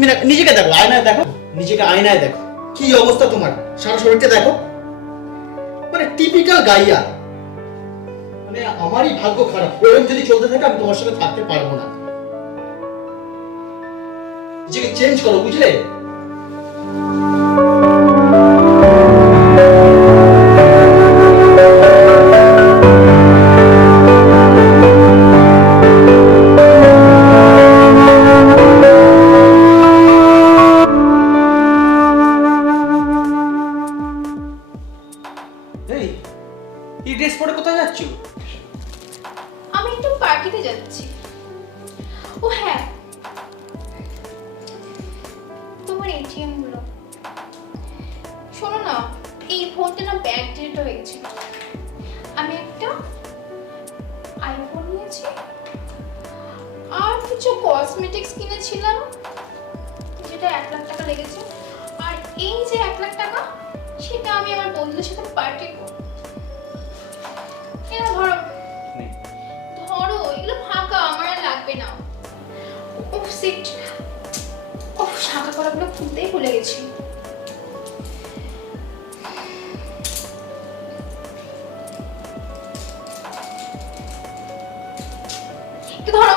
তুমি নিজেকে দেখো, আয়নায় দেখো, নিজেকে আয়নায় দেখো, কি অবস্থা তোমার, সারা শরীরটা দেখো, মানে টিপিক্যাল গাইয়া। মানে আমারই ভাগ্য খারাপ, এরকম যদি চলতে থাকে আমি তোমার সাথে থাকতে পারবো না। নিজেকে চেঞ্জ করো, বুঝলে? এই ড্রেস পরে কোথায় যাচ্ছ? আমি একটু পার্টিতে যাচ্ছি। ও হ্যাঁ, তোমার এটিএম গুলো শোনো না, এই ফোনটা না ব্যাকডেট হয়ে গেছিল। আমি একটা আইফোন নিয়েছি আর কিছু কসমেটিক্স কিনেছিলাম, যেটা 1 লাখ টাকা লেগেছে। আর এই যে 1 লাখ টাকা, সেটা আমি আমার বন্ধুদের সাথে পার্টি করব। কেন ধরো ধরো, এগুলো ফাঁকা, আমার আর লাগবে না। উফ সিট, উফ শাখা করাগুলো খুলতেই ভুলে গেছি। একটু ধরো।